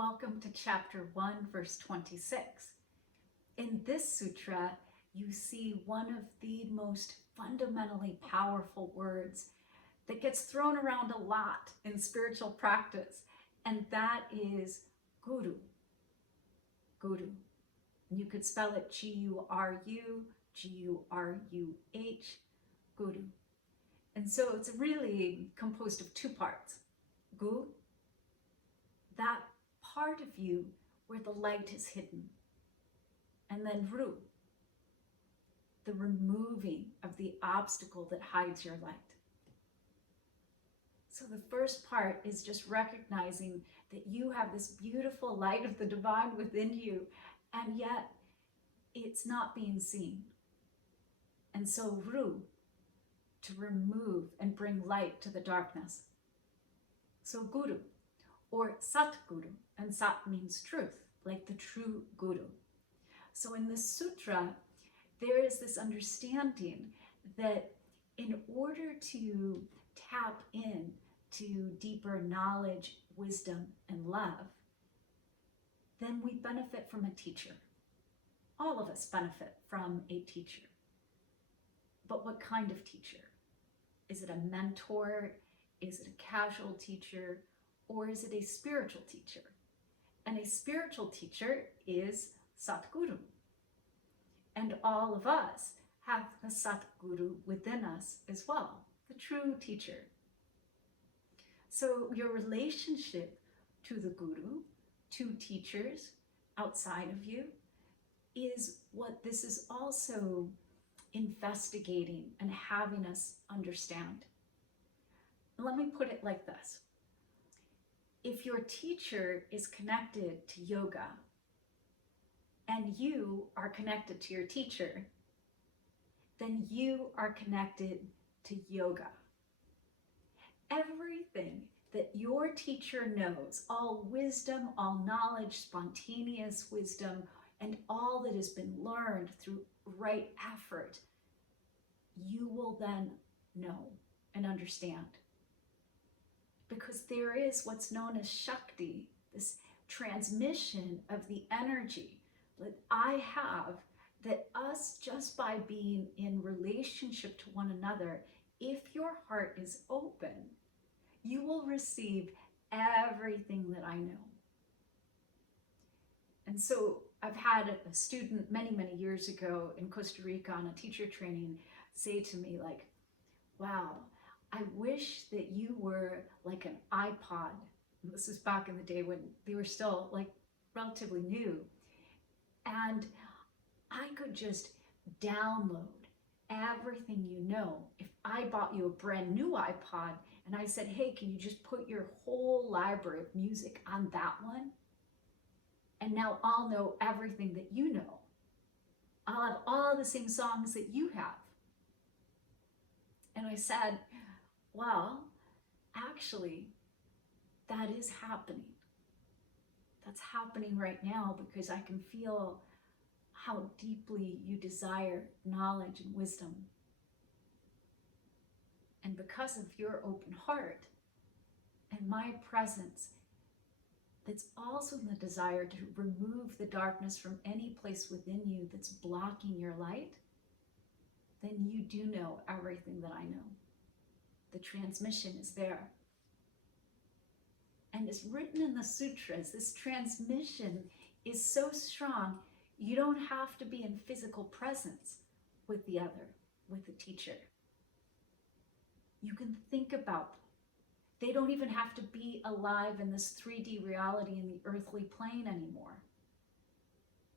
Welcome to chapter 1, verse 26. In this sutra, you see one of the most fundamentally powerful words that gets thrown around a lot in spiritual practice, and that is guru. Guru. You could spell it G-U-R-U, G-U-R-U-H, guru. And so it's really composed of two parts. Gu, that part of you where the light is hidden. And then ru, the removing of the obstacle that hides your light. So the first part is just recognizing that you have this beautiful light of the divine within you, and yet it's not being seen. And so ru, to remove and bring light to the darkness. So guru, or sat guru, and sat means truth, like the true guru. So in this sutra, there is this understanding that in order to tap in to deeper knowledge, wisdom, and love, then we benefit from a teacher. All of us benefit from a teacher. But what kind of teacher? Is it a mentor? Is it a casual teacher? Or is it a spiritual teacher? And a spiritual teacher is Satguru. And all of us have the Satguru within us as well, the true teacher. So your relationship to the Guru, to teachers outside of you, is what this is also investigating and having us understand. Let me put it like this. If your teacher is connected to yoga and you are connected to your teacher, then you are connected to yoga. Everything that your teacher knows, all wisdom, all knowledge, spontaneous wisdom, and all that has been learned through right effort, you will then know and understand. Because there is what's known as Shakti, this transmission of the energy that I have, that us, just by being in relationship to one another, if your heart is open, you will receive everything that I know. And so I've had a student many, many years ago in Costa Rica on a teacher training say to me, like, wow, I wish that you were like an iPod. And this is back in the day when they were still like relatively new. And I could just download everything you know. If I bought you a brand new iPod and I said, hey, can you just put your whole library of music on that one? And now I'll know everything that you know. I'll have all the same songs that you have. And I said, well, actually, that is happening. That's happening right now because I can feel how deeply you desire knowledge and wisdom. And because of your open heart and my presence, that's also the desire to remove the darkness from any place within you that's blocking your light, then you do know everything that I know. The transmission is there. And it's written in the sutras, this transmission is so strong, you don't have to be in physical presence with the other, with the teacher. You can think about them. They don't even have to be alive in this 3D reality in the earthly plane anymore.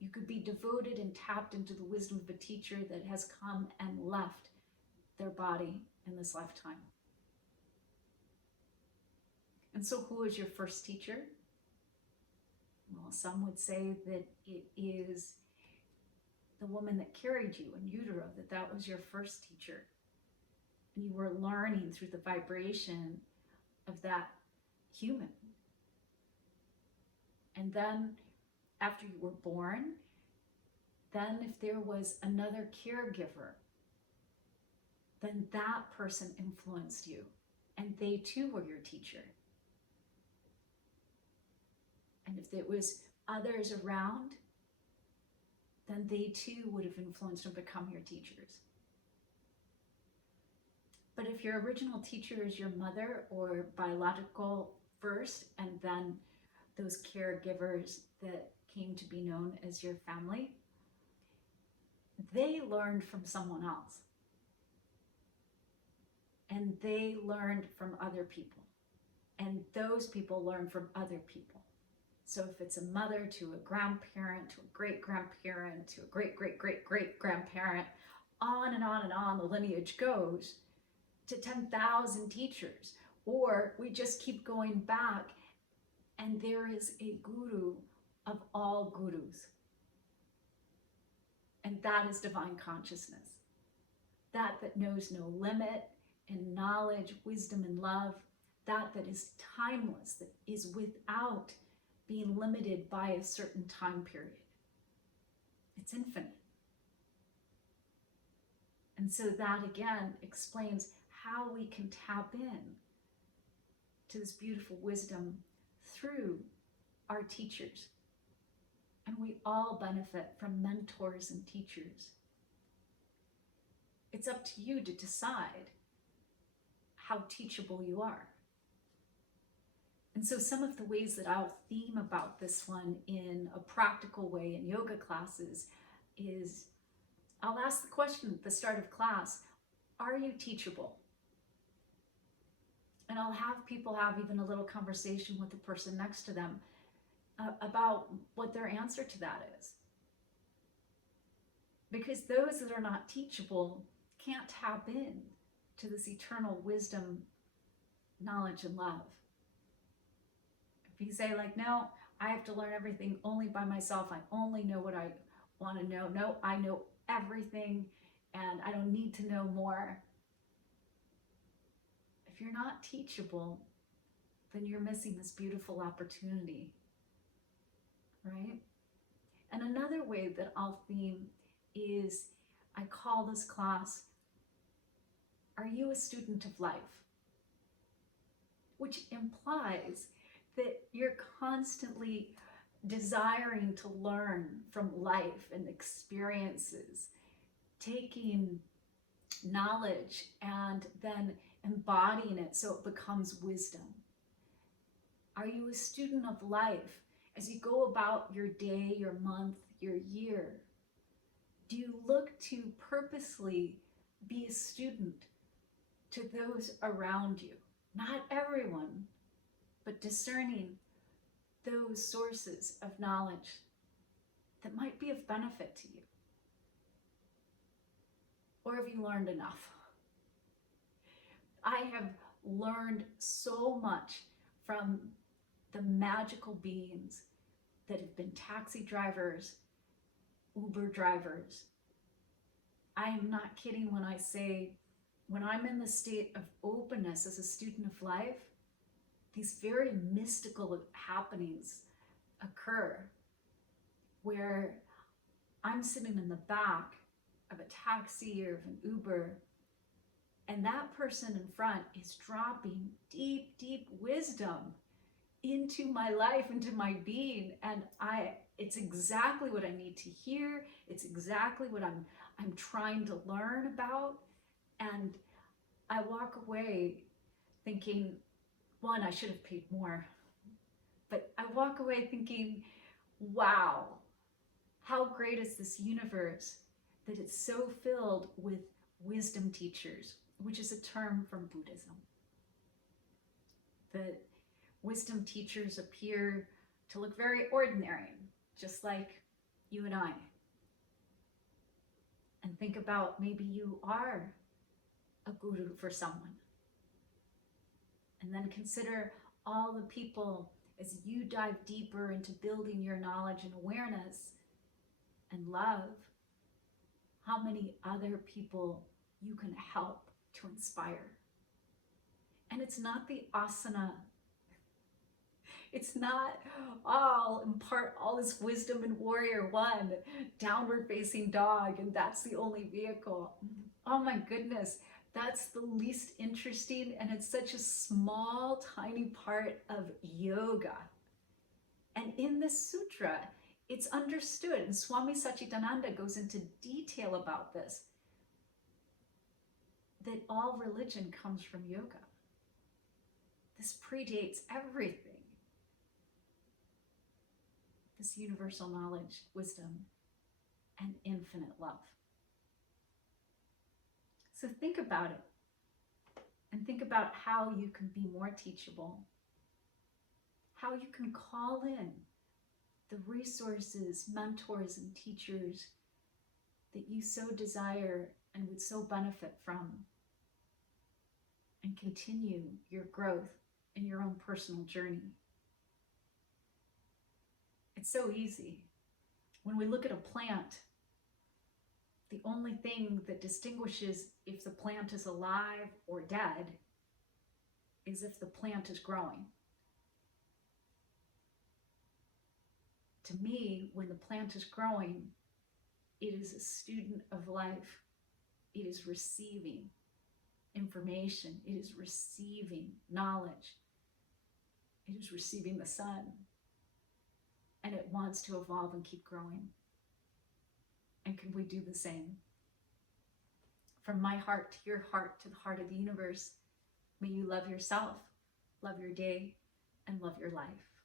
You could be devoted and tapped into the wisdom of a teacher that has come and left their body in this lifetime. And so who is your first teacher? Well, some would say that it is the woman that carried you in utero, that was your first teacher. And you were learning through the vibration of that human. And then after you were born, then if there was another caregiver, then that person influenced you, and they too were your teacher. And And if there was others around, then they too would have influenced and become your teachers. But if your original teacher is your mother or biological first, and then those caregivers that came to be known as your family, they learned from someone else. And they learned from other people. And those people learn from other people. So if it's a mother to a grandparent, to a great-grandparent, to a great-great-great-great-grandparent, on and on and on the lineage goes to 10,000 teachers. Or we just keep going back, and there is a guru of all gurus. And that is divine consciousness. That knows no limit in knowledge, wisdom, and love. That is timeless, that is without being limited by a certain time period. It's infinite. And so that again explains how we can tap in to this beautiful wisdom through our teachers. And we all benefit from mentors and teachers. It's up to you to decide how teachable you are. And so some of the ways that I'll theme about this one in a practical way in yoga classes is I'll ask the question at the start of class, are you teachable? And I'll have people have even a little conversation with the person next to them about what their answer to that is. Because those that are not teachable can't tap in to this eternal wisdom, knowledge, and love. If you say like, no, I have to learn everything only by myself, I only know what I want to know. No, I know everything and I don't need to know more. If you're not teachable, then you're missing this beautiful opportunity, right? And another way that I'll theme is, I call this class, are you a student of life? Which implies that you're constantly desiring to learn from life and experiences, taking knowledge and then embodying it so it becomes wisdom. Are you a student of life as you go about your day, your month, your year? Do you look to purposely be a student to those around you? Not everyone, but discerning those sources of knowledge that might be of benefit to you. Or have you learned enough? I have learned so much from the magical beings that have been taxi drivers, Uber drivers. I am not kidding when I say, when I'm in the state of openness as a student of life, these very mystical happenings occur where I'm sitting in the back of a taxi or of an Uber, and that person in front is dropping deep, deep wisdom into my life, into my being, and it's exactly what I need to hear. It's exactly what I'm trying to learn about, and I walk away thinking, one, I should have paid more, but I walk away thinking, wow, how great is this universe that it's so filled with wisdom teachers, which is a term from Buddhism. The wisdom teachers appear to look very ordinary, just like you and I. And think about, maybe you are a guru for someone. And then consider all the people as you dive deeper into building your knowledge and awareness and love, how many other people you can help to inspire. And it's not the asana. It's not, I'll impart all this wisdom in warrior one, downward facing dog, and that's the only vehicle. Oh my goodness, that's the least interesting, and it's such a small, tiny part of yoga. And in this sutra, it's understood, and Swami Satchidananda goes into detail about this, that all religion comes from yoga. This predates everything. This universal knowledge, wisdom, and infinite love. So think about it, and think about how you can be more teachable, how you can call in the resources, mentors, and teachers that you so desire and would so benefit from, and continue your growth in your own personal journey. It's so easy. When we look at a plant, the only thing that distinguishes if the plant is alive or dead is if the plant is growing. To me, when the plant is growing, it is a student of life. It is receiving information. It is receiving knowledge. It is receiving the sun. And it wants to evolve and keep growing. And can we do the same? From my heart to your heart to the heart of the universe, may you love yourself, love your day, and love your life.